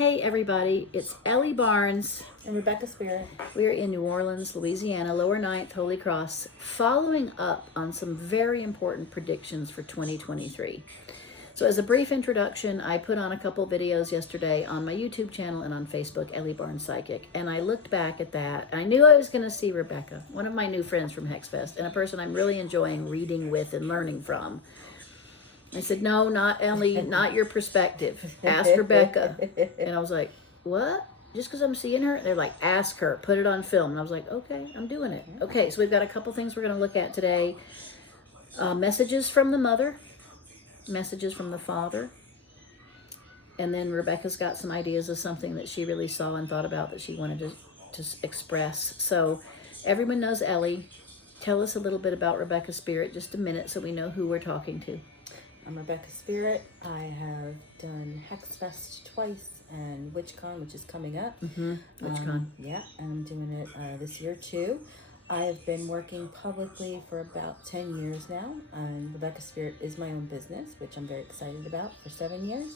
Hey everybody, it's Elie Barnes and Rebeca Spirit. We are in New Orleans, Louisiana, Lower 9th, Holy Cross, following up on some very important predictions for 2023. So as a brief introduction, I put on a couple videos yesterday on my YouTube channel and on Facebook, Elie Barnes Psychic, and I looked back at that. I knew I was going to see Rebeca, one of my new friends from Hexfest, and a person I'm really enjoying reading with and learning from. I said, no, not Elie, not your perspective. Ask Rebeca. And I was like, what? Just because I'm seeing her? They're like, ask her, put it on film. And I was like, okay, I'm doing it. Okay, so we've got a couple things we're going to look at today. Messages from the mother, messages from the father. And then Rebecca's got some ideas of something that she really saw and thought about that she wanted to express. So everyone knows Elie. Tell us a little bit about Rebeca Spirit, just a minute, so we know who we're talking to. I'm Rebeca Spirit. I have done Hexfest twice and WitchCon, which is coming up. WitchCon. Yeah, and I'm doing it this year too. I've been working publicly for about 10 years now. And Rebeca Spirit is my own business, which I'm very excited about, for 7 years.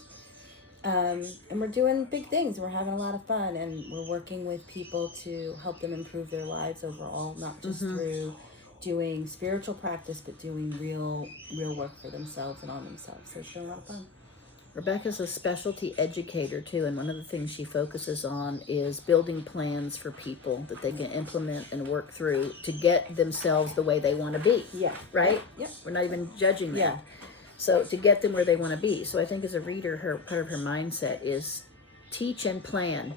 And we're doing big things. We're having a lot of fun, and we're working with people to help them improve their lives overall, not just through doing spiritual practice, but doing real work for themselves and on themselves. So it's been a lot of fun. Rebecca's a specialty educator too, and one of the things she focuses on is building plans for people that they can implement and work through to get themselves the way they want to be. Yeah. Right? Yeah. We're not even judging them. Yeah. So to get them where they want to be. So I think as a reader, part of her mindset is teach and plan.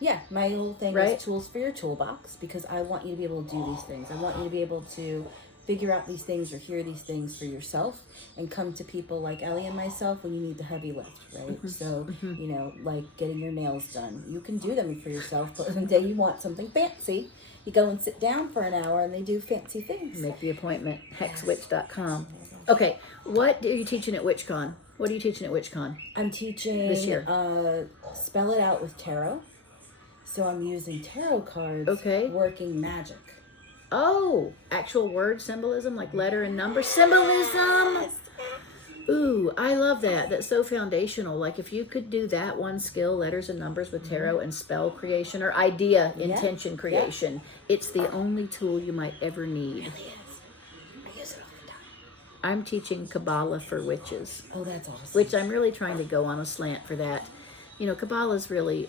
Yeah, my whole thing Right? is tools for your toolbox, because I want you to be able to do these things. I want you to be able to figure out these things or hear these things for yourself and come to people like Elie and myself when you need the heavy lift, right? So, you know, like getting your nails done. You can do them for yourself, but one day you want something fancy. You go and sit down for an hour and they do fancy things. Make the appointment, hexwitch.com. Okay, what are you teaching at WitchCon? What are you teaching at WitchCon? I'm teaching this year. Spell It Out with Tarot. So I'm using tarot cards, working magic. Oh, actual word symbolism, like letter and number symbolism. Yes. Ooh, I love that. That's so foundational. Like if you could do that one skill, letters and numbers with tarot and spell creation or idea, intention creation, it's the only tool you might ever need. It really is. I use it all the time. I'm teaching Kabbalah for witches. Oh, that's awesome. Which I'm really trying to go on a slant for that. You know, Kabbalah is really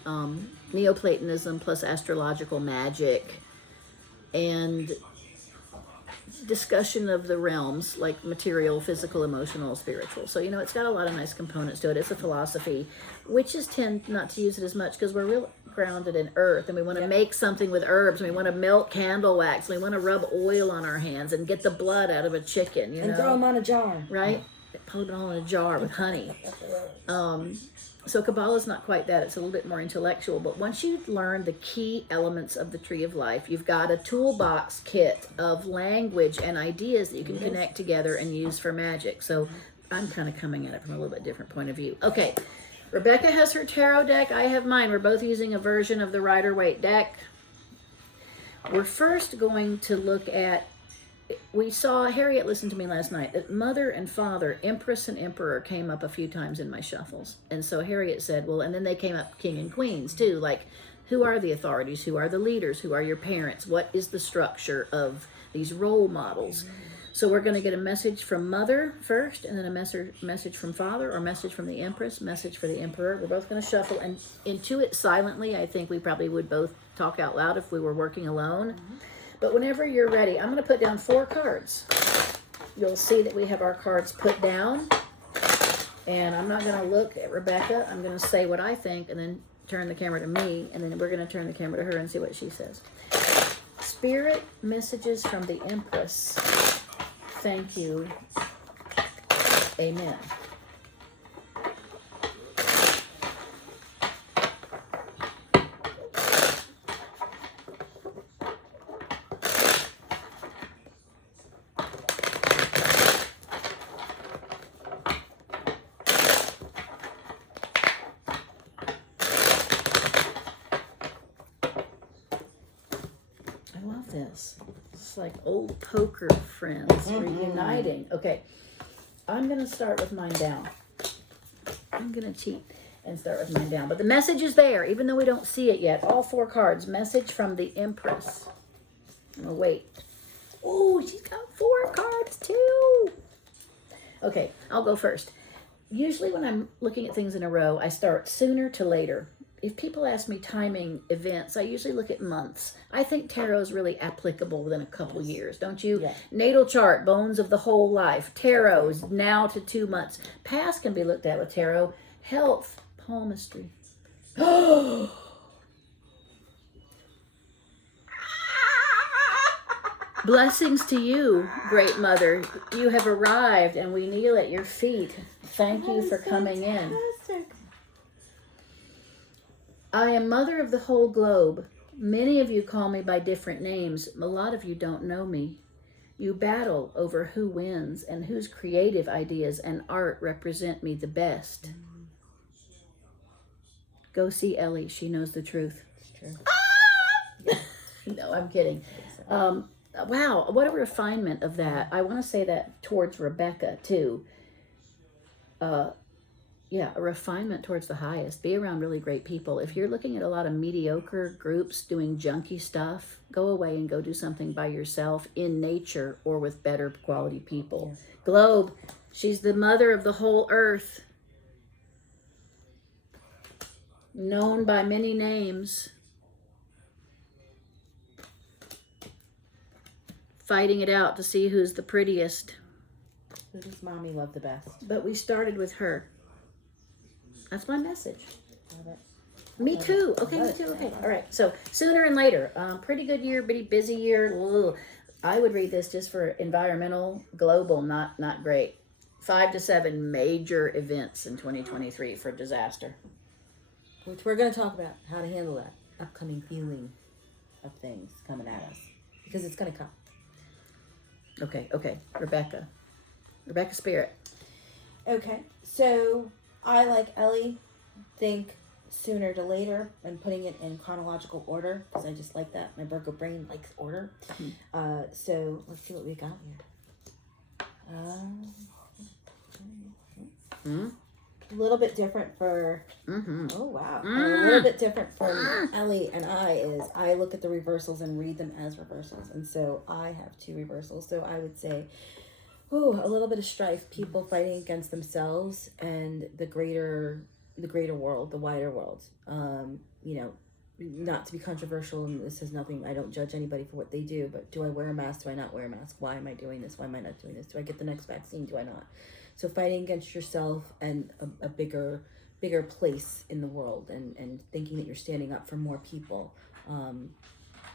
Neoplatonism plus astrological magic and discussion of the realms, like material, physical, emotional, spiritual. So, you know, it's got a lot of nice components to it. It's a philosophy. Witches tend not to use it as much because we're real grounded in earth, and we want to make something with herbs, and we want to melt candle wax, and we want to rub oil on our hands and get the blood out of a chicken, you know? And throw them on a jar. Right? Put it all in a jar with honey. So Kabbalah is not quite that. It's a little bit more intellectual. But once you learn the key elements of the Tree of Life, you've got a toolbox kit of language and ideas that you can connect together and use for magic. So I'm kind of coming at it from a little bit different point of view. Okay, Rebeca has her tarot deck. I have mine. We're both using a version of the Rider-Waite deck. We're first going to look at, we saw, Harriet listened to me last night, that mother and father, empress and emperor came up a few times in my shuffles. And so Harriet said, well, and then they came up king and queens too. Like, who are the authorities? Who are the leaders? Who are your parents? What is the structure of these role models? So we're going to get a message from mother first, and then a message from father, or message from the empress, message for the emperor. We're both going to shuffle and intuit silently. I think we probably would both talk out loud if we were working alone. But whenever you're ready, I'm going to put down 4 cards. You'll see that we have our cards put down. And I'm not going to look at Rebeca. I'm going to say what I think and then turn the camera to me. And then we're going to turn the camera to her and see what she says. Spirit messages from the Empress. Thank you. Amen. This. It's like old poker friends reuniting. Okay, I'm going to start with mine down. I'm going to cheat. and start with mine down. But the message is there, even though we don't see it yet. All 4 cards. Message from the Empress. Oh, wait. Oh, she's got 4 cards too. Okay, I'll go first. Usually when I'm looking at things in a row, I start sooner to later. If people ask me timing events, I usually look at months. I think tarot is really applicable within a couple years, don't you? Yeah. Natal chart, bones of the whole life. Tarot is now to 2 months. Past can be looked at with tarot. Health, palmistry. Blessings to you, Great Mother. You have arrived and we kneel at your feet. Thank you for coming in. I am mother of the whole globe. Many of you call me by different names. A lot of you don't know me. You battle over who wins and whose creative ideas and art represent me the best. Go see Elie. She knows the truth. It's true. No, I'm kidding. Wow, what a refinement of that. I want to say that towards Rebeca, too. Yeah, a refinement towards the highest. Be around really great people. If you're looking at a lot of mediocre groups doing junky stuff, go away and go do something by yourself in nature or with better quality people. Yes. Globe, she's the mother of the whole earth. Known by many names. Fighting it out to see who's the prettiest. Who does mommy love the best? But we started with her. That's my message. Love it. Me too. Okay, me too. Okay. All right. So sooner and later. Pretty good year, pretty busy year. Ugh. I would read this just for environmental, global, not great. 5 to 7 major events in 2023 for disaster. Which we're going to talk about how to handle that upcoming feeling of things coming at us. Because it's going to come. Okay. Rebecca Spirit. Okay. So I, like Elie, think sooner to later and putting it in chronological order because I just like that. My Virgo brain likes order. So let's see what we got here. A little bit different for oh wow, a little bit different from Elie and I is I look at the reversals and read them as reversals, and so I have 2 reversals. So I would say a little bit of strife, people fighting against themselves and the greater world, the wider world. Not to be controversial, and this is nothing, I don't judge anybody for what they do, but do I wear a mask? Do I not wear a mask? Why am I doing this? Why am I not doing this? Do I get the next vaccine? Do I not? So fighting against yourself and a bigger place in the world and thinking that you're standing up for more people. And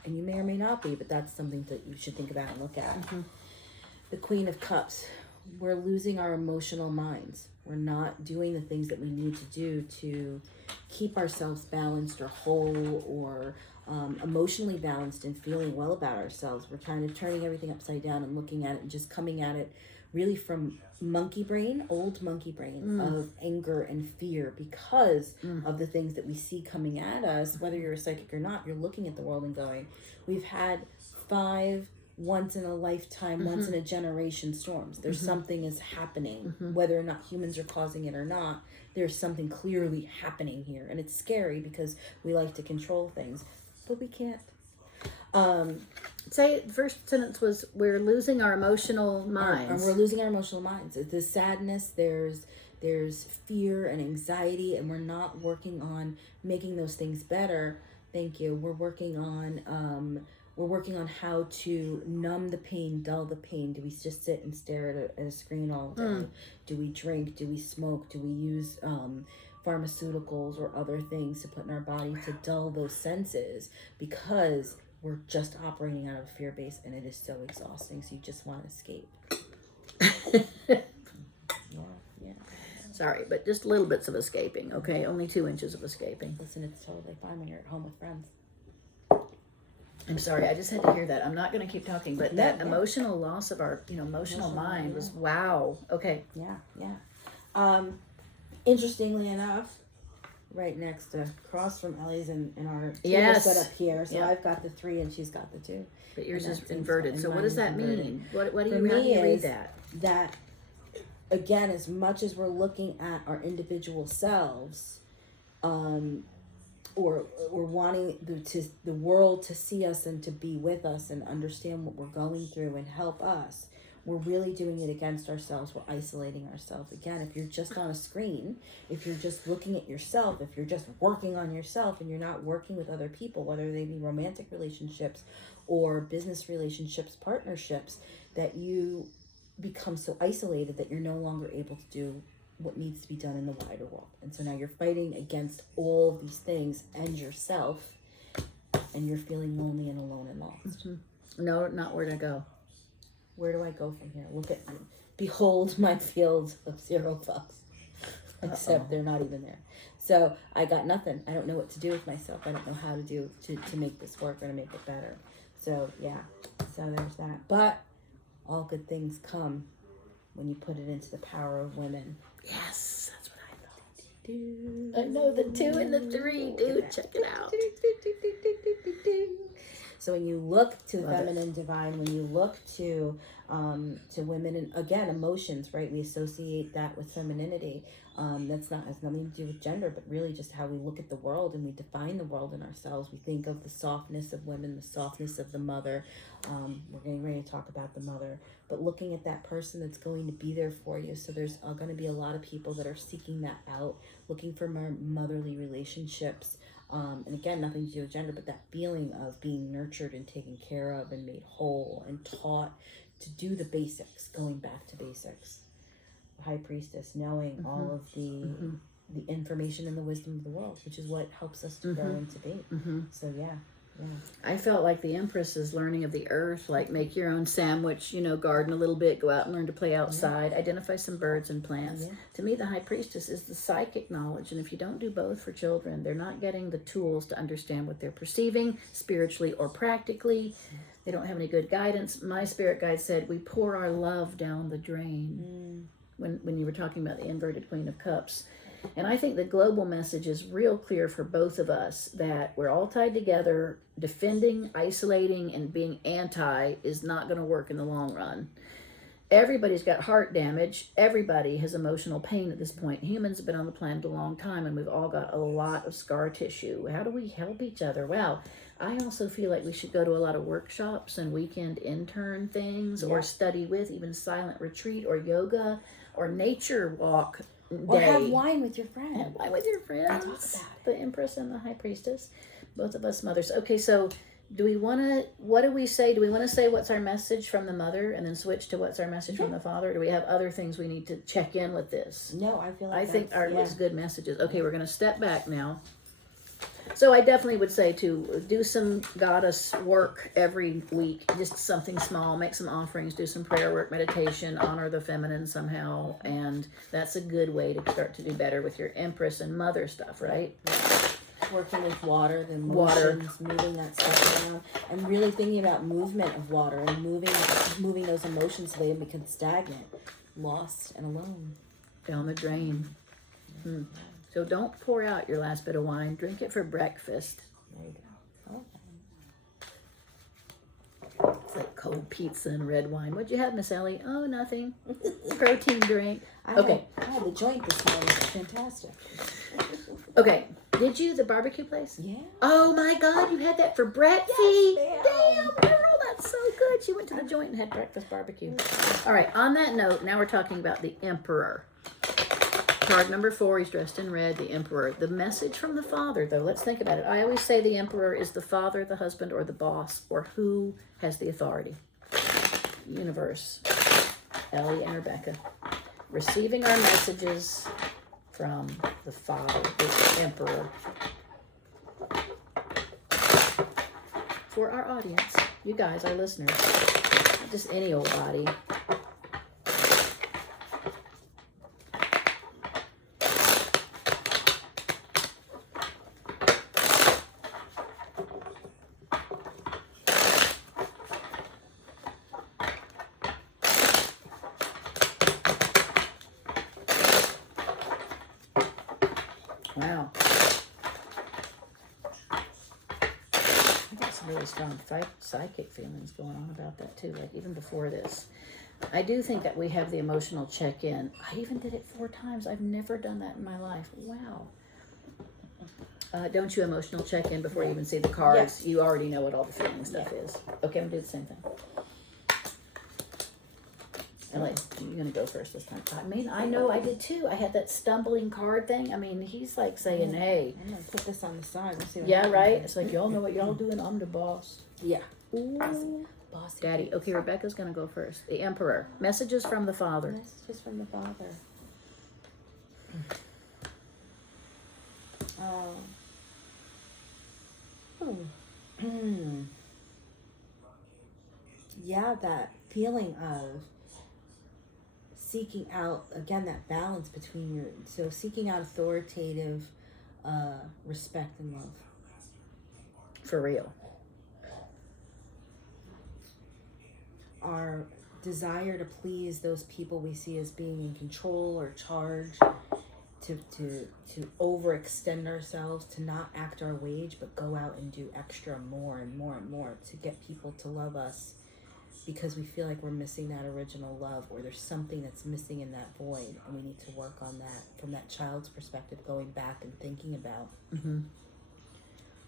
you may or may not be, but that's something that you should think about and look at. The Queen of Cups. We're losing our emotional minds. We're not doing the things that we need to do to keep ourselves balanced or whole or emotionally balanced and feeling well about ourselves. We're kind of turning everything upside down and looking at it and just coming at it really from old monkey brain of anger and fear because of the things that we see coming at us. Whether you're a psychic or not, you're looking at the world and going, we've had 5 once in a lifetime, once in a generation storms. There's something is happening, whether or not humans are causing it or not. There's something clearly happening here, and it's scary because we like to control things, but we can't. Say the first sentence was, we're losing our emotional minds. We're losing our emotional minds. There's sadness, there's fear and anxiety, and we're not working on making those things better. Thank you. We're working on how to numb the pain, dull the pain. Do we just sit and stare at a screen all day? Do we drink? Do we smoke? Do we use pharmaceuticals or other things to put in our body to dull those senses? Because we're just operating out of a fear base, and it is so exhausting. So you just want to escape. Yeah. Sorry, but just little bits of escaping, okay? Only 2 inches of escaping. Listen, it's totally fine when you're at home with friends. I'm sorry, I just had to hear that. I'm not going to keep talking, but that emotional loss of our, emotional mind was wow. Okay. Yeah. Interestingly enough, right next to across from Elie's in our table set up here. So I've got the 3 and she's got the 2. But yours is inverted. So what does that mean? What do you read that? That again, as much as we're looking at our individual selves, or wanting the world to see us and to be with us and understand what we're going through and help us, we're really doing it against ourselves. We're isolating ourselves. Again, if you're just on a screen, if you're just looking at yourself, if you're just working on yourself and you're not working with other people, whether they be romantic relationships or business relationships, partnerships, that you become so isolated that you're no longer able to do what needs to be done in the wider world. And so now you're fighting against all of these things and yourself, and you're feeling lonely and alone and lost. No, not where to go. Where do I go from here? Look at me. Behold my fields of 0 fucks. Except they're not even there. So I got nothing. I don't know what to do with myself. I don't know how to do to make this work or to make it better. So yeah. So there's that. But all good things come when you put it into the power of women. Yes, that's what I thought. I know the 2 and the 3, dude. Check it out. So when you look to the feminine divine, when you look to women, and again, emotions, right? We associate that with femininity. That's not has nothing to do with gender, but really just how we look at the world and we define the world in ourselves. We think of the softness of women, the softness of the mother. We're getting ready to talk about the mother, but looking at that person that's going to be there for you. So there's going to be a lot of people that are seeking that out, looking for more motherly relationships. And again, nothing to do with gender, but that feeling of being nurtured and taken care of and made whole and taught to do the basics, going back to basics. The high priestess, knowing all of the information and the wisdom of the world, which is what helps us to grow and to be. So yeah. I felt like the Empress is learning of the earth, like make your own sandwich, garden a little bit, go out and learn to play outside, identify some birds and plants. To me, the High Priestess is the psychic knowledge, and if you don't do both for children, they're not getting the tools to understand what they're perceiving, spiritually or practically. They don't have any good guidance. My spirit guide said, we pour our love down the drain. When you were talking about the inverted Queen of Cups. And I think the global message is real clear for both of us that we're all tied together. Defending, isolating, and being anti is not going to work in the long run. Everybody's got heart damage. Everybody has emotional pain at this point. Humans have been on the planet a long time, and we've all got a lot of scar tissue. How do we help each other? Well, I also feel like we should go to a lot of workshops and weekend intern things, or study with, even silent retreat or yoga or nature walk. Or have wine with your friend. Have wine with your friends. Talk about it. The Empress and the High Priestess. Both of us mothers. Okay, so do we want to, what do we say? Do we want to say what's our message from the mother and then switch to what's our message from the father? Or do we have other things we need to check in with this? No, I feel like I think our was good messages. Okay, we're going to step back now. So I definitely would say to do some goddess work every week, just something small, make some offerings, do some prayer work, meditation, honor the feminine somehow. And that's a good way to start to do better with your Empress and mother stuff, right? Working with water, the motions, moving that stuff around, and really thinking about movement of water and moving those emotions so they become stagnant, lost, and alone. Down the drain. So don't pour out your last bit of wine. Drink it for breakfast. There you go. Okay. It's like cold pizza and red wine. What'd you have, Miss Elie? Oh, nothing. Protein drink. I had the joint this morning. It's fantastic. Okay. Did you, the barbecue place? Yeah. Oh my God, you had that for breakfast? Yes, damn, girl, that's so good. She went to the joint and had breakfast barbecue. All right, on that note, now we're talking about the Emperor. Card number 4, he's dressed in red, the Emperor. The message from the father, though, let's think about it. I always say the Emperor is the father, the husband, or the boss, or who has the authority. Universe. Elie and Rebecca. Receiving our messages from the father, the Emperor. For our audience, you guys, our listeners, not just any old body. Wow. I got some really strong psychic feelings going on about that too, like even before this. I do think that we have the emotional check-in. I even did it 4 times. I've never done that in my life. Wow. Don't you emotional check in before you even see the cards. You already know what all the feeling stuff is. Okay, I'm gonna do the same thing. Elie, you're gonna go first this time. I mean, I know I did too. I had that stumbling card thing. I mean, he's like saying, "Hey, I'm gonna put this on the side. Let's see what yeah, happens right." here. It's like y'all know what y'all doing. I'm the boss. Yeah. Ooh. Bossy. Daddy. Okay, Rebecca's gonna go first. The Emperor. Messages from the Father. Messages from the Father. Yeah, that feeling of seeking out, again, that balance between seeking out authoritative respect and love. For real. Our desire to please those people we see as being in control or charge, to overextend ourselves, to not act our wage, but go out and do extra more and more and more to get people to love us, because we feel like we're missing that original love, or there's something that's missing in that void, and we need to work on that from that child's perspective, going back and thinking about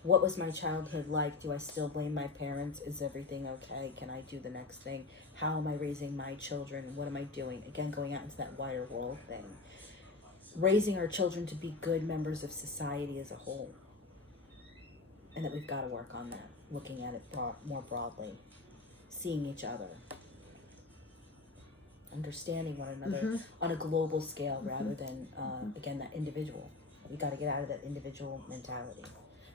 what was my childhood like? Do I still blame my parents? Is everything okay? Can I do the next thing? How am I raising my children? What am I doing? Again, going out into that wider world thing. Raising our children to be good members of society as a whole. And that we've got to work on that. Looking at it more broadly. Seeing each other. Understanding one another on a global scale rather than, again, that individual. We got to get out of that individual mentality.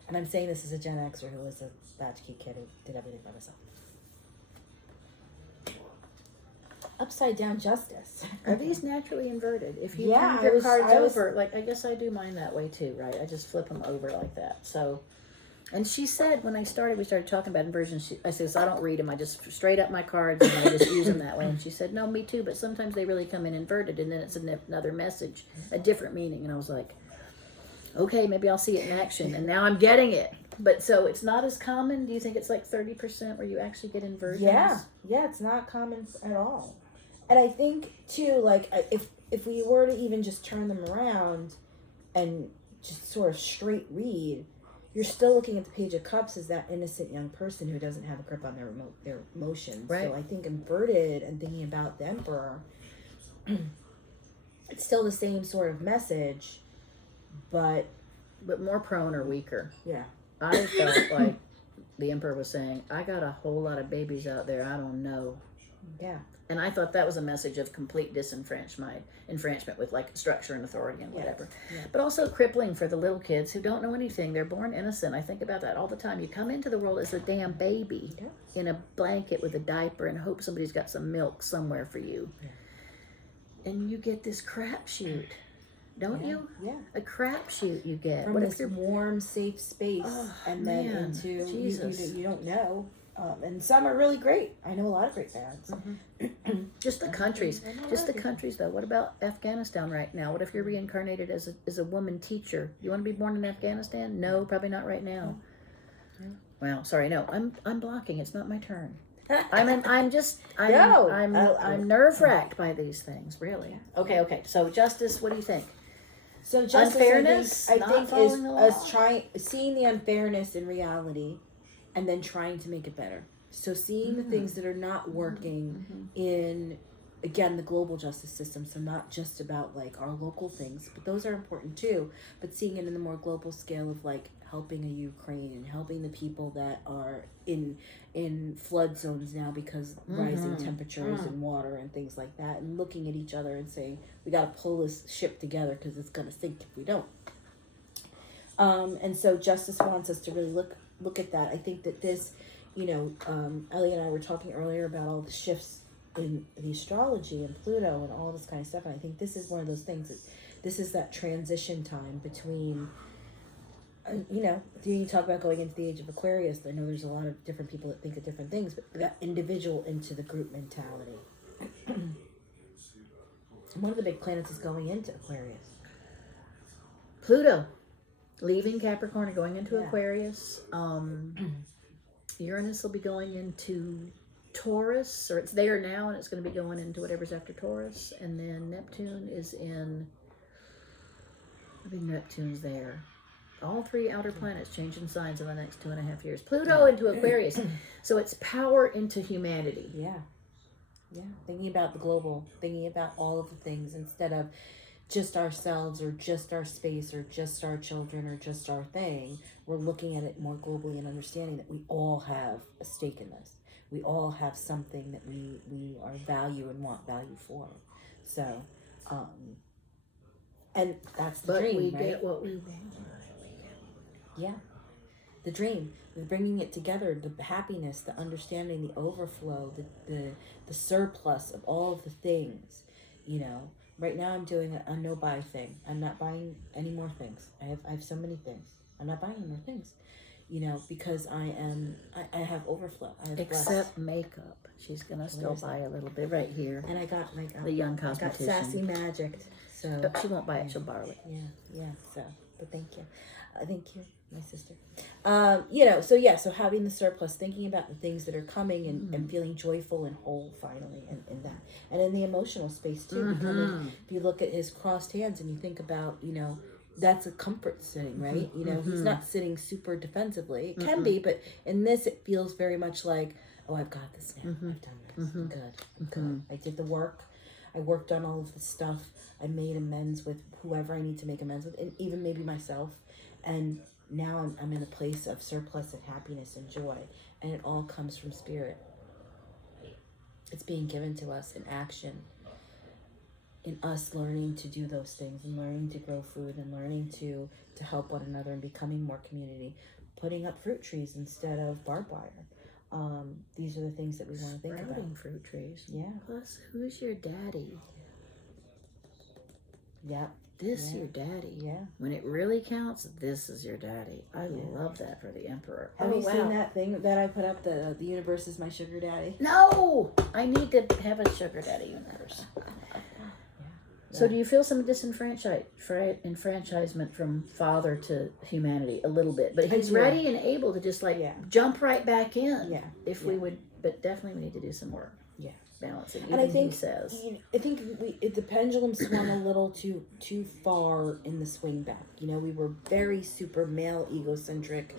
And I'm saying this as a Gen Xer who was a latchkey kid who did everything by myself. Upside down justice. Are these naturally inverted? If you Yeah, turn your cards I was- over, like I guess I do mine that way too, right? I just flip them over like that. So, and she said when we started talking about inversion. I said, so I don't read them. I just straight up my cards and I just use them that way. And she said, no, me too. But sometimes they really come in inverted, and then it's another message, a different meaning. And I was like, okay, maybe I'll see it in action. And now I'm getting it. But so it's not as common. Do you think it's like 30% where you actually get inversions? Yeah, it's not common at all. And I think too, like if we were to even just turn them around and just sort of straight read, you're still looking at the Page of Cups as that innocent young person who doesn't have a grip on their emotions. Right. So I think inverted and thinking about the Emperor, it's still the same sort of message, but more prone or weaker. Yeah. I felt like the Emperor was saying, I got a whole lot of babies out there I don't know. Yeah. And I thought that was a message of complete enfranchisement with like structure and authority and whatever. Yeah. But also crippling for the little kids who don't know anything. They're born innocent. I think about that all the time. You come into the world as a damn baby in a blanket with a diaper and hope somebody's got some milk somewhere for you. Yeah. And you get this crapshoot. Don't you? Yeah. A crapshoot you get. From this warm, safe space, and then into Jesus. You don't know. And some are really great. I know a lot of great parents. Just the countries. The countries, though. What about Afghanistan right now? What if you're reincarnated as a woman teacher? You want to be born in Afghanistan? No, probably not right now. Yeah. Well, sorry, no. I'm blocking. It's not my turn. I'm nerve wracked by these things. Really. Okay. So Justice, what do you think? So justice, unfairness, I think is the us seeing the unfairness in reality, and then trying to make it better. So seeing the things that are not working in, again, the global justice system. So not just about like our local things, but those are important too. But seeing it in the more global scale of like helping a Ukraine and helping the people that are in flood zones now because rising temperatures and water and things like that, and looking at each other and saying we got to pull this ship together because it's going to sink if we don't. And so justice wants us to really look at that. I think that this, Elie and I were talking earlier about all the shifts in the astrology and Pluto and all this kind of stuff, and I think this is one of those things that this is that transition time between you talk about going into the age of Aquarius. I know there's a lot of different people that think of different things, but that individual into the group mentality. One of the big planets is going into Aquarius. Pluto, leaving Capricorn and going into Aquarius. Uranus will be going into Taurus, or it's there now, and it's going to be going into whatever's after Taurus. And then Neptune is in, I think Neptune's there. All 3 outer planets changing signs in the next 2.5 years. Pluto into Aquarius. So it's power into humanity. Yeah. Yeah. Thinking about the global, thinking about all of the things instead of just ourselves or just our space or just our children or just our thing. We're looking at it more globally and understanding that we all have a stake in this. We all have something that we are value and want value for. So, and that's the But dream, we right? get what we want. Yeah. The dream, the bringing it together, the happiness, the understanding, the overflow, the surplus of all of the things, you know. Right now I'm doing a no buy thing. I'm not buying any more things. I have so many things. I'm not buying any more things, you know, because I have overflow. I have blessed. Except makeup. She's gonna still buy a little bit right here. And I got like The young I got cosmetician. Sassy Magic. So She won't buy it. She'll borrow it. yeah. So, but thank you. Thank you, my sister. You know, so yeah, so having the surplus, thinking about the things that are coming and feeling joyful and whole finally in that. And in the emotional space too, becoming, if you look at his crossed hands and you think about, you know, that's a comfort sitting, right? You know, he's not sitting super defensively. It can be, but in this, it feels very much like, oh, I've got this now. I've done this. I'm good. I'm good. I did the work. I worked on all of the stuff. I made amends with whoever I need to make amends with, and even maybe myself. And now I'm in a place of surplus and happiness and joy. And it all comes from spirit. It's being given to us in action. In us learning to do those things and learning to grow food and learning to help one another and becoming more community. Putting up fruit trees instead of barbed wire. These are the things that we want to think about. Sprouting fruit trees. Yeah. Plus, who's your daddy? Yeah. This your daddy. Yeah. When it really counts, this is your daddy. I love that for the emperor. Have you seen that thing that I put up? The universe is my sugar daddy. No, I need to have a sugar daddy universe. So do you feel some enfranchisement from father to humanity a little bit? But he's ready and able to just jump right back in. Yeah. If we would, but definitely we need to do some work. Yeah. Balancing. And I think he says. I think the pendulum swung a little too far in the swing back. You know, we were very super male egocentric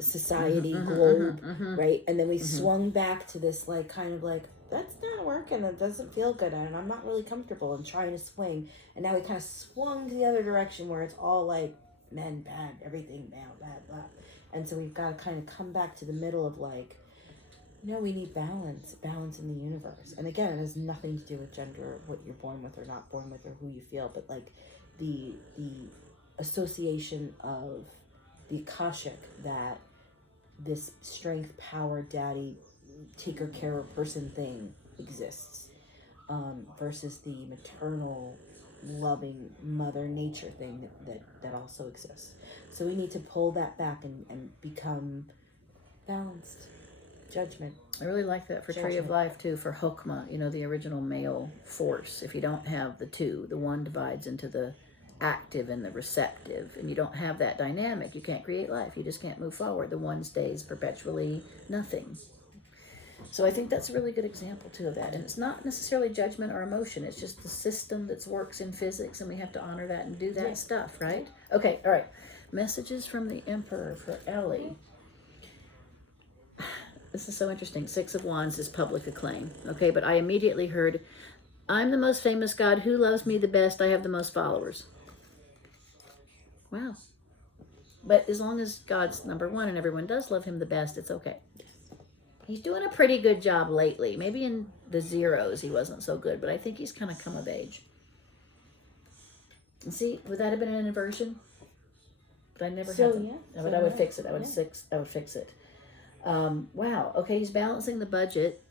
society globe, right? And then we swung back to this like kind of like, that's not working, it doesn't feel good, and I'm not really comfortable and trying to swing. And now we kind of swung to the other direction where it's all like men bad, everything male bad, blah. And so we've got to kind of come back to the middle of like, no, we need balance in the universe. And again, it has nothing to do with gender, what you're born with or not born with, or who you feel, but like the association of the Akashic, that this strength, power, daddy, taker, carer person thing exists, versus the maternal, loving mother nature thing that also exists. So we need to pull that back and become balanced. Judgment. I really like that for Tree of Life too, for Hokmah, you know, the original male force. If you don't have the two, the one divides into the active and the receptive, and you don't have that dynamic, you can't create life. You just can't move forward. The one stays perpetually nothing. So I think that's a really good example too of that. And it's not necessarily judgment or emotion. It's just the system that works in physics, and we have to honor that and do that stuff, right? Okay, all right. Messages from the Emperor for Elie. This is so interesting. 6 of Wands is public acclaim. Okay, but I immediately heard, I'm the most famous God. Who loves me the best? I have the most followers. Wow. But as long as God's number one and everyone does love him the best, it's okay. He's doing a pretty good job lately. Maybe in the zeros he wasn't so good, but I think he's kind of come of age. And see, would that have been an inversion? But I never had them. Yeah. But I would fix it. I would fix it. Wow. Okay, he's balancing the budget.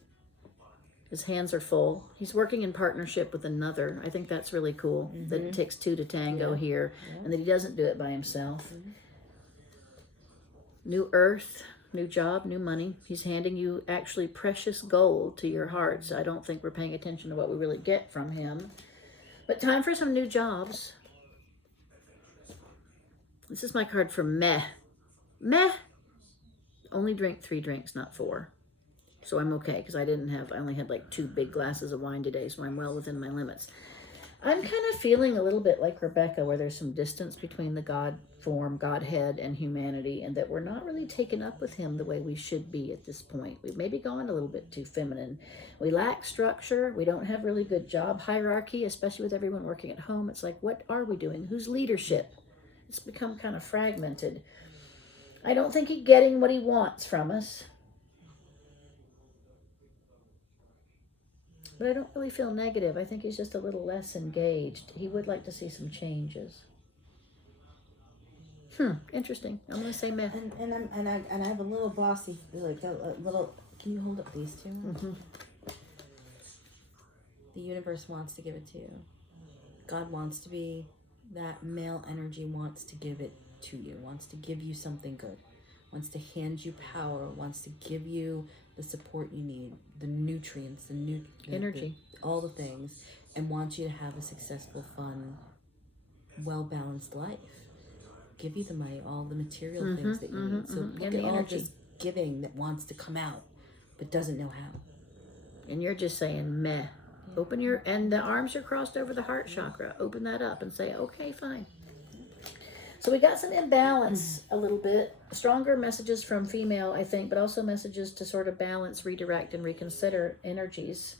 His hands are full. He's working in partnership with another. I think that's really cool. That it takes 2 to tango here, and that he doesn't do it by himself. New earth, new job, new money. He's handing you actually precious gold to your heart. So I don't think we're paying attention to what we really get from him. But time for some new jobs. This is my card for meh. Meh. Only drink 3 drinks, not 4. So I'm okay, because I only had like 2 big glasses of wine today, so I'm well within my limits. I'm kind of feeling a little bit like Rebeca, where there's some distance between the God form, Godhead and humanity, and that we're not really taken up with him the way we should be at this point. We've maybe gone a little bit too feminine. We lack structure. We don't have really good job hierarchy, especially with everyone working at home. It's like, what are we doing? Whose leadership? It's become kind of fragmented. I don't think he's getting what he wants from us. But I don't really feel negative. I think he's just a little less engaged. He would like to see some changes. Interesting. I'm gonna say meh. And I have a little bossy, like a little. Can you hold up these two? Mm-hmm. The universe wants to give it to you. God wants to be that male energy. Wants to give it to you. Wants to give you something good. Wants to hand you power. Wants to give you the support you need, the nutrients, the energy, all the things, and wants you to have a successful, fun, well-balanced life. Give you the money, all the material things that you need. So look at all this giving that wants to come out, but doesn't know how. And you're just saying meh. Yeah. Open your, and the arms are crossed over the heart chakra. Open that up and say, okay, fine. So we got some imbalance a little bit. Stronger messages from female, I think, but also messages to sort of balance, redirect, and reconsider energies.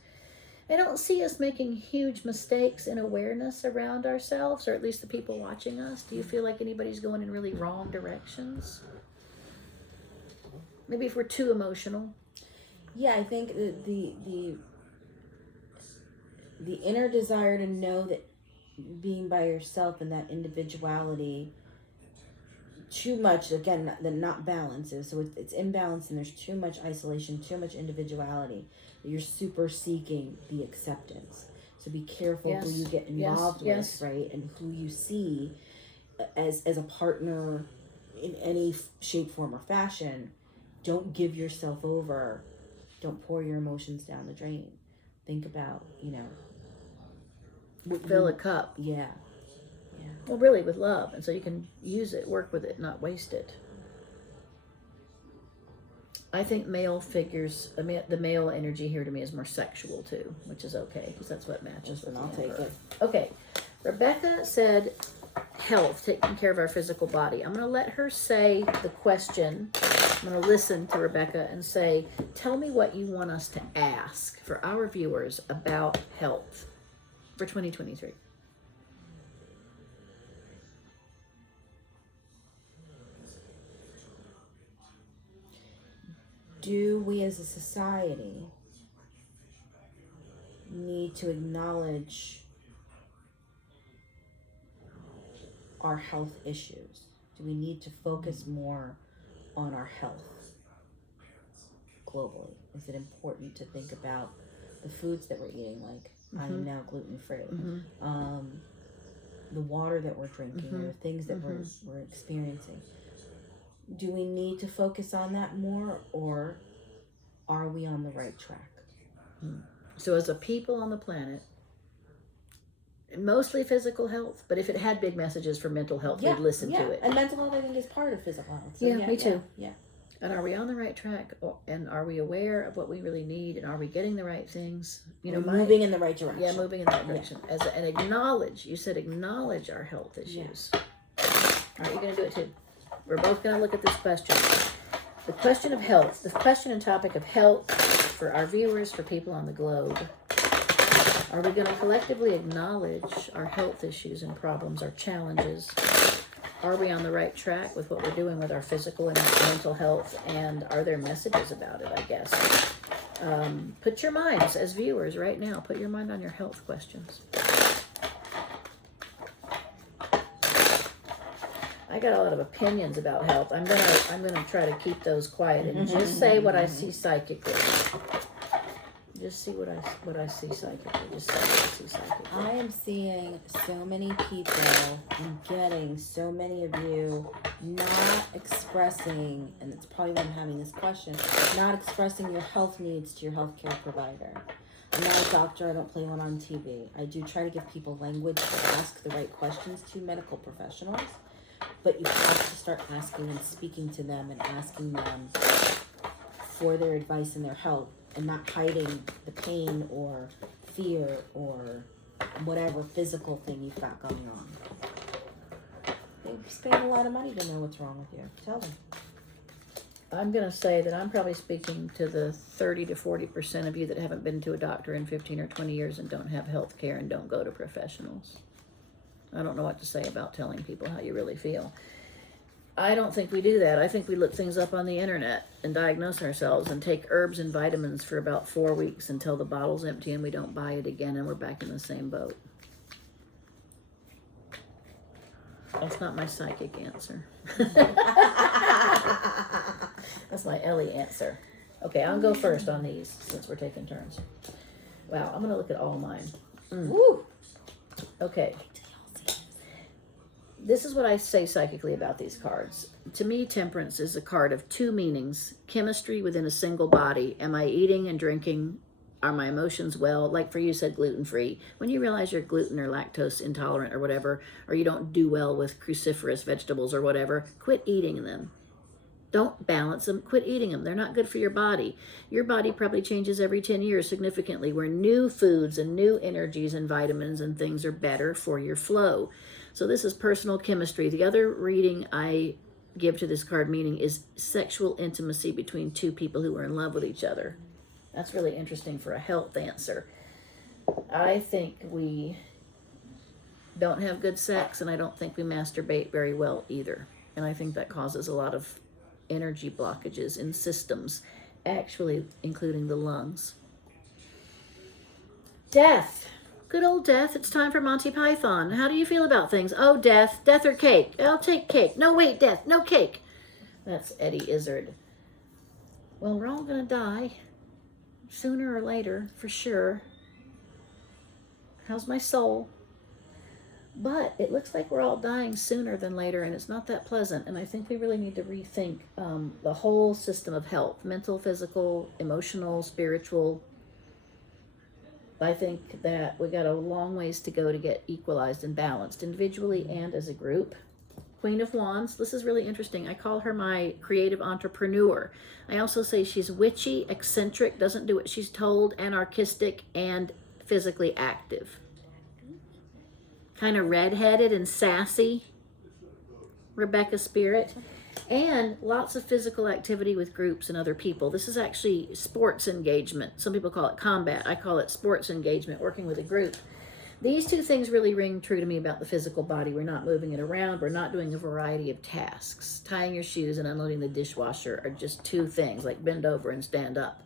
I don't see us making huge mistakes in awareness around ourselves, or at least the people watching us. Do you feel like anybody's going in really wrong directions? Maybe if we're too emotional. Yeah, I think the inner desire to know that being by yourself and that individuality, too much, again, not balances. So it's imbalance, and there's too much isolation, too much individuality. You're super seeking the acceptance. So be careful who you get involved with, right? And who you see as a partner in any shape, form, or fashion. Don't give yourself over. Don't pour your emotions down the drain. Think about, Fill a cup. Yeah. Well, really with love. And so you can use it, work with it, not waste it. I think male figures, the male energy here to me is more sexual too, which is okay, because that's what matches with I'll take it. Okay. Rebecca said health, taking care of our physical body. I'm going to let her say the question. I'm going to listen to Rebecca and say, tell me what you want us to ask for our viewers about health for 2023. Do we as a society need to acknowledge our health issues? Do we need to focus more on our health globally? Is it important to think about the foods that we're eating, like I am now gluten-free, the water that we're drinking, or the things that we're experiencing? Do we need to focus on that more, or are we on the right track? So as a people on the planet, mostly physical health, but if it had big messages for mental health, we'd listen to it. And mental health, I think, is part of physical health. So me too. Yeah. And are we on the right track? And are we aware of what we really need? And are we getting the right things? Moving in the right direction. Yeah, moving in the right direction. And acknowledge, you said acknowledge our health issues. Yeah. All right, you're going to do it too. We're both going to look at this question. The question of health, the question and topic of health for our viewers, for people on the globe. Are we going to collectively acknowledge our health issues and problems, our challenges? Are we on the right track with what we're doing with our physical and mental health? And are there messages about it, I guess? Put your minds, as viewers right now, put your mind on your health questions. I got a lot of opinions about health. I'm gonna try to keep those quiet and just say what I see psychically. Just see what I see psychically. Just say what I see psychically. I am seeing so many people and getting so many of you not expressing, and it's probably why I'm having this question, not expressing your health needs to your healthcare provider. I'm not a doctor. I don't play one on TV. I do try to give people language to ask the right questions to medical professionals. But you have to start asking and speaking to them and asking them for their advice and their help, and not hiding the pain or fear or whatever physical thing you've got going on. They've spent a lot of money to know what's wrong with you. Tell them. I'm going to say that I'm probably speaking to the 30 to 40% of you that haven't been to a doctor in 15 or 20 years and don't have health care and don't go to professionals. I don't know what to say about telling people how you really feel. I don't think we do that. I think we look things up on the internet and diagnose ourselves and take herbs and vitamins for about 4 weeks until the bottle's empty and we don't buy it again and we're back in the same boat. That's not my psychic answer. That's my Elie answer. Okay, I'll go first on these since we're taking turns. Wow, I'm going to look at all mine. Woo! Okay. This is what I say psychically about these cards. To me, temperance is a card of two meanings. Chemistry within a single body. Am I eating and drinking? Are my emotions well? Like for you said, gluten-free. When you realize you're gluten or lactose intolerant or whatever, or you don't do well with cruciferous vegetables or whatever, quit eating them. Don't balance them. Quit eating them. They're not good for your body. Your body probably changes every 10 years significantly, where new foods and new energies and vitamins and things are better for your flow. So this is personal chemistry. The other reading I give to this card meaning is sexual intimacy between two people who are in love with each other. That's really interesting for a health answer. I think we don't have good sex, and I don't think we masturbate very well either. And I think that causes a lot of energy blockages in systems, actually including the lungs. Death. Good old death. It's time for Monty Python. How do you feel about things? Oh, death. Death or cake? I'll take cake. No, wait, death. No cake. That's Eddie Izzard. Well, we're all going to die. Sooner or later, for sure. How's my soul? But it looks like we're all dying sooner than later, and it's not that pleasant. And I think we really need to rethink the whole system of health, mental, physical, emotional, spiritual. I think that we got a long ways to go to get equalized and balanced, individually and as a group. Queen of Wands, this is really interesting. I call her my creative entrepreneur. I also say she's witchy, eccentric, doesn't do what she's told, anarchistic, and physically active. Kind of redheaded and sassy. Rebeca spirit. And lots of physical activity with groups and other people. This is actually sports engagement. Some people call it combat. I call it sports engagement, working with a group. These two things really ring true to me about the physical body. We're not moving it around. We're not doing a variety of tasks. Tying your shoes and unloading the dishwasher are just two things, like bend over and stand up.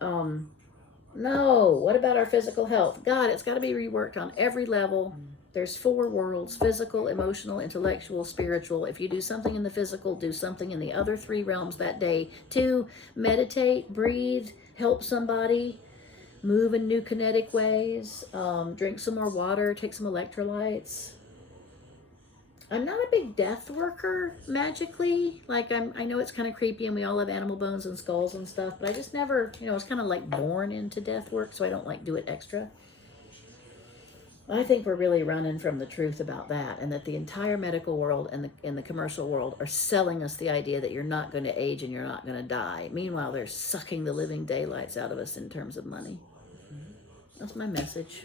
No, what about our physical health? God, it's got to be reworked on every level. There's 4 worlds: physical, emotional, intellectual, spiritual. If you do something in the physical, do something in the other 3 realms that day. 2, meditate, breathe, help somebody, move in new kinetic ways, drink some more water, take some electrolytes. I'm not a big death worker magically. Like I know it's kind of creepy and we all have animal bones and skulls and stuff, but I just never, I was kind of like born into death work, so I don't like do it extra. I think we're really running from the truth about that, and that the entire medical world and the commercial world are selling us the idea that you're not going to age and you're not going to die. Meanwhile, they're sucking the living daylights out of us in terms of money. That's my message.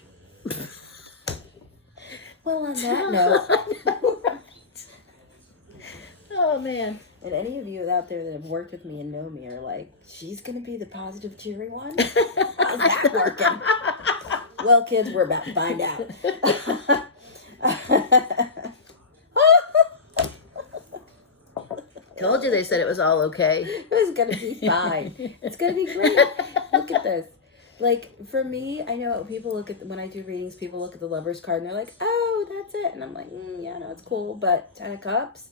Well, on that note. Oh, man. And any of you out there that have worked with me and know me are like, she's going to be the positive, cheery one? How's that working? Well, kids, we're about to find out. Told you they said it was all okay. It was going to be fine. It's going to be great. Look at this. Like, for me, I know people look at, when I do readings, people look at the Lover's card and they're like, oh, that's it. And I'm like, yeah, no, it's cool. But 10 of Cups,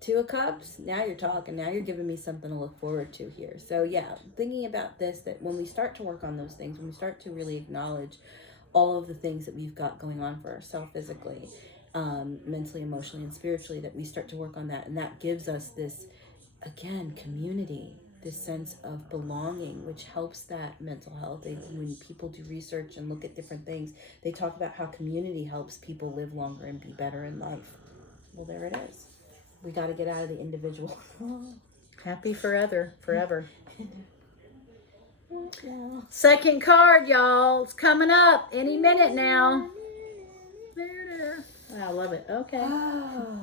2 of Cups, now you're talking. Now you're giving me something to look forward to here. So, yeah, thinking about this, that when we start to work on those things, when we start to really acknowledge all of the things that we've got going on for ourselves physically, mentally, emotionally, and spiritually, that we start to work on that. And that gives us this, again, community, this sense of belonging, which helps that mental health. When people do research and look at different things, they talk about how community helps people live longer and be better in life. Well, there it is. We got to get out of the individual. Happy forever. Second card, y'all. It's coming up any minute now. I love it. Okay. Oh.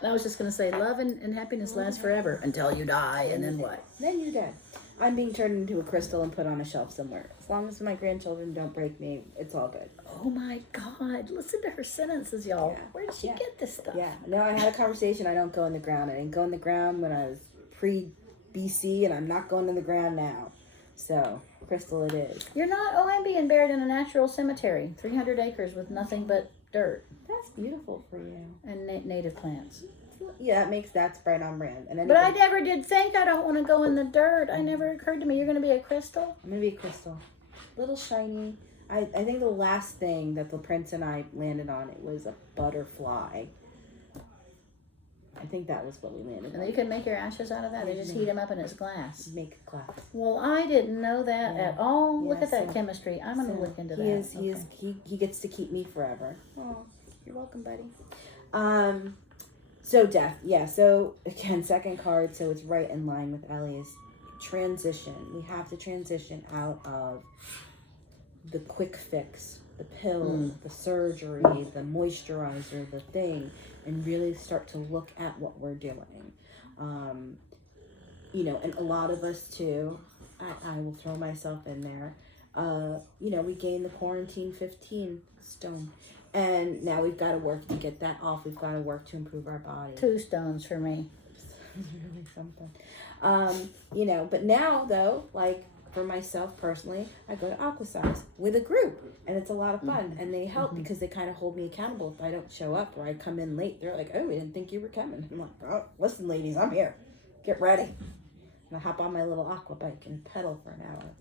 And I was just going to say, love and happiness last forever until you die, and then what? Then you're dead. I'm being turned into a crystal and put on a shelf somewhere. As long as my grandchildren don't break me, it's all good. Oh my God. Listen to her sentences, y'all. Yeah. Where did she get this stuff? Yeah. No, I had a conversation. I don't go in the ground. I didn't go in the ground when I was pre-BC, and I'm not going in the ground now. So, crystal it is. You're not being buried in a natural cemetery. 300 acres with nothing but dirt. That's beautiful for you. And native plants. Yeah, that's right on brand. And But I never did think I don't want to go in the dirt. I never occurred to me. You're going to be a crystal? I'm going to be a crystal. Little shiny. I think the last thing that the prince and I landed on, it was a butterfly. I think that was what we landed on. And you can make your ashes out of that? They just heat them up and it's glass. Make glass. Well, I didn't know that at all. Look at that so- chemistry. I'm going to look into that. He gets to keep me forever. Oh, you're welcome, buddy. So death. Yeah, so again, second card, so it's right in line with Elie's transition. We have to transition out of the quick fix, the pill, the surgery, the moisturizer, the thing, and really start to look at what we're doing. And a lot of us too, I will throw myself in there. We gained the quarantine 15 stone. And now we've got to work to get that off. We've got to work to improve our body. 2 stones for me. It's really something. But now though, like for myself personally, I go to Aquasize with a group and it's a lot of fun. And they help because they kind of hold me accountable if I don't show up or I come in late. They're like, oh, we didn't think you were coming. I'm like, oh, listen, ladies, I'm here. Get ready. And I hop on my little aqua bike and pedal for an hour.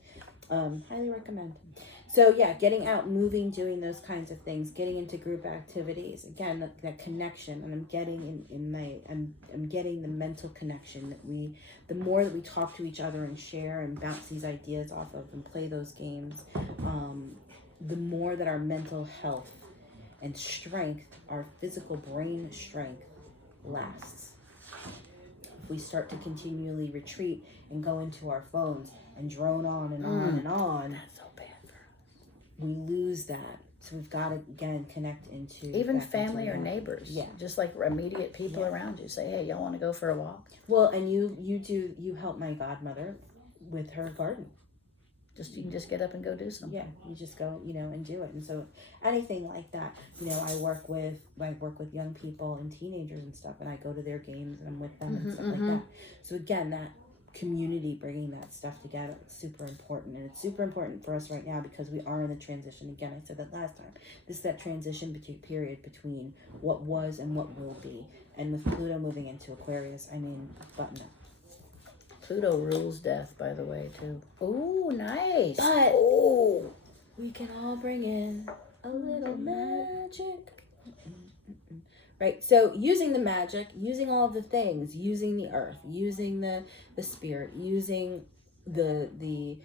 Highly recommend. So yeah, getting out, moving, doing those kinds of things, getting into group activities. Again, that connection, and I'm getting I'm getting the mental connection that the more that we talk to each other and share and bounce these ideas off of and play those games, the more that our mental health and strength, our physical brain strength, lasts. If we start to continually retreat and go into our phones and drone on and on and on, That's so bad for we lose that. So we've got to, again, connect into... even back family into or that. neighbors. Yeah. Just like immediate people around you. Say, hey, y'all want to go for a walk? Well, and you help my godmother with her garden. You can just get up and go do something. Yeah, you just go, and do it. And so anything like that, I work with young people and teenagers and stuff, and I go to their games and I'm with them and stuff like that. So again, that community, bringing that stuff together, is super important. And it's super important for us right now because we are in the transition. Again, I said that last time. This is that transition period between what was and what will be. And with Pluto moving into Aquarius, button up. Pluto rules death, by the way, too. Ooh, nice. But we can all bring in a little magic. Right, so using the magic, using all of the things, using the earth, using the spirit, using the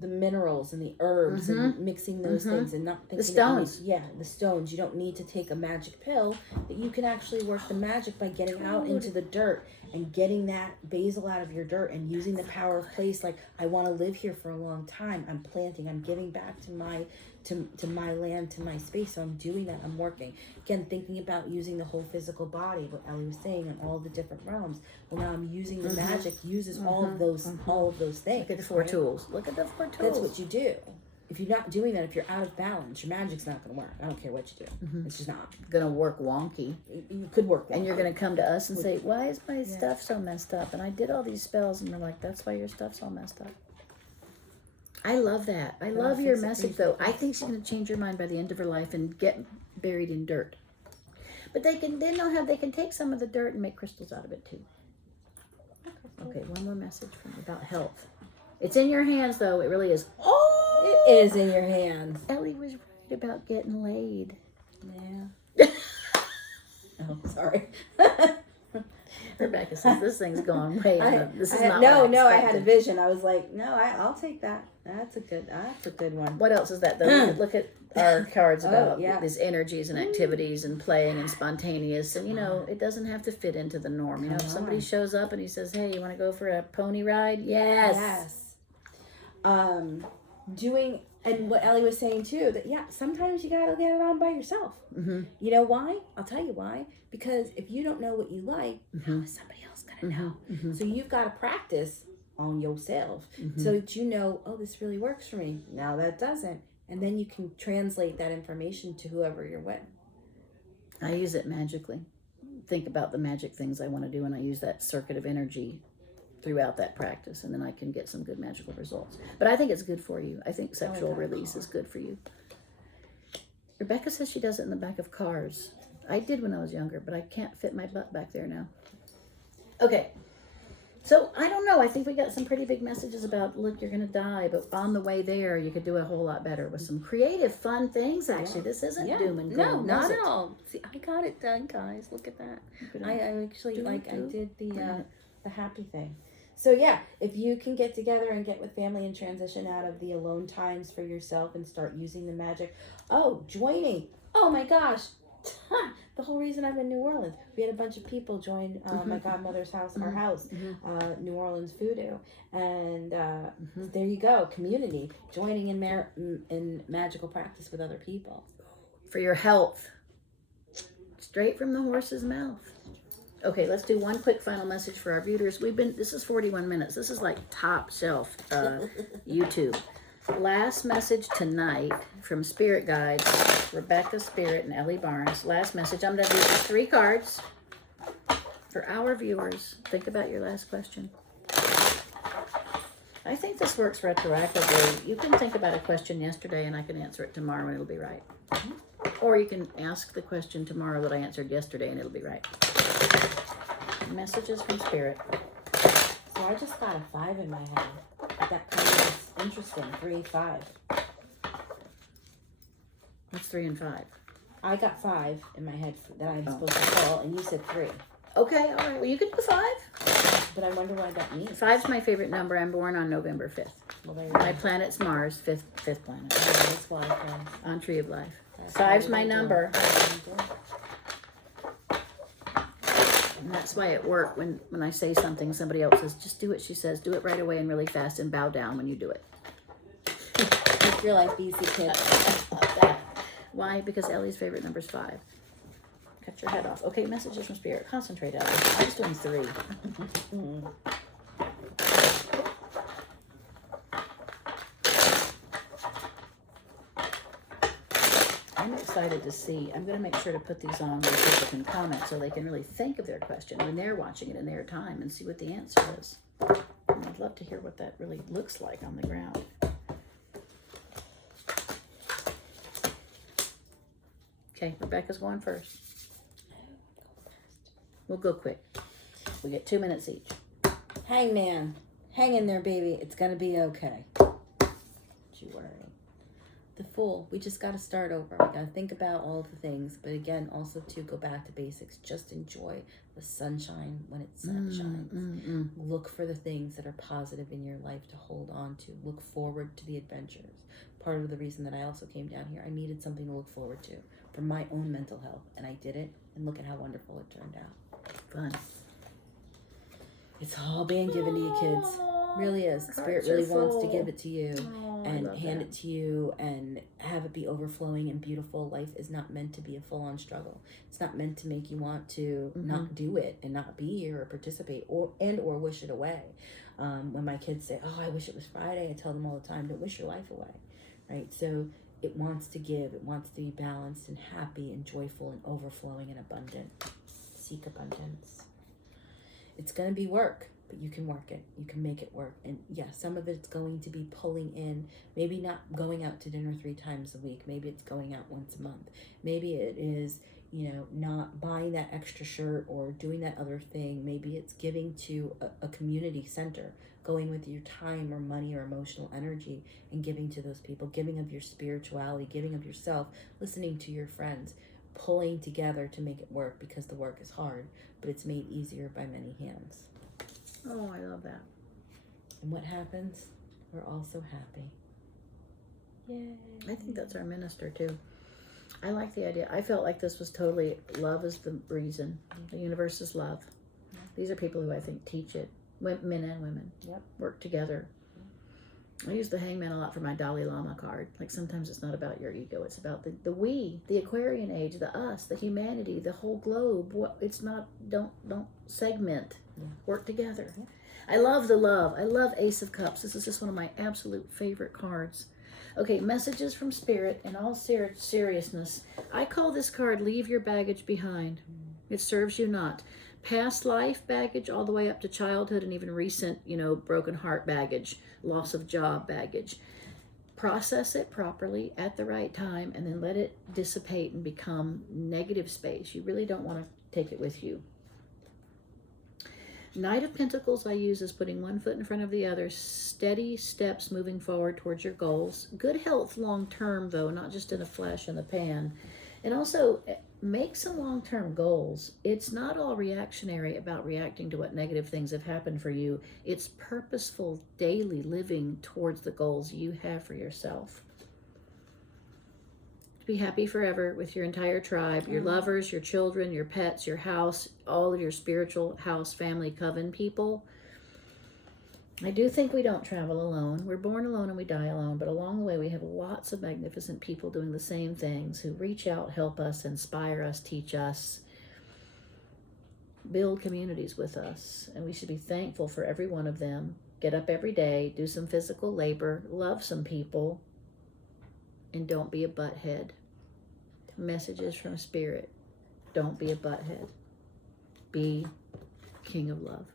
minerals and the herbs and mixing those things and not thinking the stones. The stones. You don't need to take a magic pill, but you can actually work the magic by getting out into the dirt and getting that basil out of your dirt and using the power of place. Like, I want to live here for a long time. I'm planting. I'm giving back to my land, to my space. So I'm doing that. I'm working. Again, thinking about using the whole physical body, what Elie was saying, in all the different realms. Well, now I'm using the magic, uses all of those things. Look at the 4 tools. Look at the 4 tools. That's what you do. If you're not doing that, if you're out of balance, your magic's not going to work. I don't care what you do. It's just not. Gonna work wonky. You could work wonky. And you're gonna come to us and say, why is my stuff so messed up? And I did all these spells, and we're like, that's why your stuff's all messed up. I love that. I love your message, though. I think she's gonna change her mind by the end of her life and get buried in dirt. But they can take some of the dirt and make crystals out of it too. Okay, one more message from you about health. It's in your hands, though. It really is. Oh, it is in your hands. Elie was right about getting laid. Yeah. Oh, sorry. Rebecca says this thing's going way up. This is not No, I had a vision. I was like, no, I'll take that. That's a good one. What else is that though? Look at our cards about yeah. these energies and activities and playing and spontaneous, and it doesn't have to fit into the norm. If somebody shows up and he says, hey, you want to go for a pony ride? Yes. Doing And what Elie was saying too, that sometimes you gotta get it on by yourself. Mm-hmm. You know why? I'll tell you why. Because if you don't know what you like, Mm-hmm. how is somebody else gonna know? Mm-hmm. So you've got to practice on yourself Mm-hmm. so that you know, oh, this really works for me. Now that doesn't. And then you can translate that information to whoever you're with. I use it magically. Think about the magic things I want to do, and I use that circuit of energy throughout that practice, and then I can get some good magical results. But I think it's good for you. I think sexual release is good for you. Rebecca says she does it in the back of cars. I did when I was younger, but I can't fit my butt back there now. Okay. So, I don't know. I think we got some pretty big messages about, look, you're going to die, but on the way there, you could do a whole lot better with some creative, fun things, actually. This isn't doom and gloom. No, not at all. See, I got it done, guys. Look at that. I actually, I did the happy thing. So, yeah, if you can get together and get with family and transition out of the alone times for yourself and start using the magic. Oh, joining. Oh, my gosh. The whole reason I'm in New Orleans, we had a bunch of people join my godmother's house, our house, New Orleans Voodoo, and there you go, community joining in magical practice with other people for your health, straight from the horse's mouth. Okay, let's do one quick final message for our viewers. This is 41 minutes. This is like top shelf YouTube. Last message tonight from Spirit Guides, Rebeca Spirit and Elie Barnes. Last message. I'm going to do 3 cards for our viewers. Think about your last question. I think this works retroactively. You can think about a question yesterday and I can answer it tomorrow and it'll be right. Or you can ask the question tomorrow that I answered yesterday and it'll be right. Messages from Spirit. So I just got a 5 in my head. That kind of is interesting. 3, 5. What's 3 and 5? I got 5 in my head that I'm supposed to call, and you said 3. Okay, all right. Well, you can do 5. But I wonder why that means. 5's my favorite number. I'm born on November 5th. Well, there you My go. planet's Mars, fifth planet. That's why, friends. On Tree of Life. That's 5's what my I'm doing. number. And that's why at work, when I say something, somebody else says, just do what she says. Do it right away and really fast and bow down when you do it. Make your life easy, kids. Why? Because Ellie's favorite number is 5. Cut your head off. Okay, messages from Spirit. Concentrate, Ellie. I'm just doing 3. I'm excited to see. I'm going to make sure to put these on where people can comment so they can really think of their question when they're watching it in their time and see what the answer is. And I'd love to hear what that really looks like on the ground. Okay, Rebecca's going first. We'll go quick. We get 2 minutes each. Hangman. Hang in there, baby. It's going to be okay. Don't you worry. The Fool. We just got to start over. We got to think about all the things. But again, also to go back to basics. Just enjoy the sunshine when it shines. Look for the things that are positive in your life to hold on to. Look forward to the adventures. Part of the reason that I also came down here, I needed something to look forward to for my own mental health. And I did it. And look at how wonderful it turned out. Fun. It's all being given to you, kids. Really is. Spirit really wants to give it to you and hand it to you and have it be overflowing and beautiful. Life is not meant to be a full-on struggle. It's not meant to make you want to not do it and not be here or participate or wish it away. When my kids say, oh, I wish it was Friday, I tell them all the time, don't wish your life away, right? So it wants to give. It wants to be balanced and happy and joyful and overflowing and abundant. Seek abundance. It's going to be work, but you can work it. You can make it work. And yeah, some of it's going to be pulling in, maybe not going out to dinner 3 times a week. Maybe it's going out once a month. Maybe it is, not buying that extra shirt or doing that other thing. Maybe it's giving to a community center, going with your time or money or emotional energy and giving to those people, giving of your spirituality, giving of yourself, listening to your friends, pulling together to make it work because the work is hard, but it's made easier by many hands. Oh, I love that. And what happens? We're all so happy. Yay. I think that's our minister too. I like the idea. I felt like this was totally love is the reason. The universe is love. These are people who I think teach it. Men and women. Yep. Work together. I use the Hangman a lot for my Dalai Lama card. Like sometimes it's not about your ego. It's about the we, the Aquarian age, the us, the humanity, the whole globe. What it's not, don't segment. Yeah. Work together. Yeah. I love the love. I love Ace of Cups. This is just one of my absolute favorite cards. Okay, messages from Spirit in all seriousness. I call this card Leave Your Baggage Behind. It serves you not. Past life baggage all the way up to childhood and even recent, broken heart baggage, loss of job baggage. Process it properly at the right time and then let it dissipate and become negative space. You really don't want to take it with you. Knight of Pentacles I use as putting one foot in front of the other, steady steps moving forward towards your goals. Good health long term though, not just in a flash in the pan. And also make some long-term goals. It's not all reactionary about reacting to what negative things have happened for you. It's purposeful daily living towards the goals you have for yourself. Be happy forever with your entire tribe, your lovers, your children, your pets, your house, all of your spiritual house, family, coven people. I do think we don't travel alone. We're born alone and we die alone, but along the way we have lots of magnificent people doing the same things who reach out, help us, inspire us, teach us, build communities with us, and we should be thankful for every one of them. Get up every day, do some physical labor, love some people, and don't be a butthead. Messages from Spirit. Don't be a butthead. Be King of Love.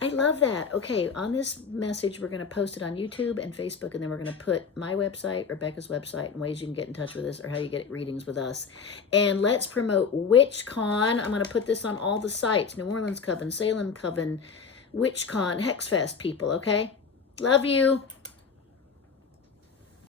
I love that. Okay, on this message, we're going to post it on YouTube and Facebook, and then we're going to put my website, Rebecca's website, and ways you can get in touch with us or how you get readings with us. And let's promote WitchCon. I'm going to put this on all the sites. New Orleans Coven, Salem Coven, WitchCon, HexFest people, okay? Love you.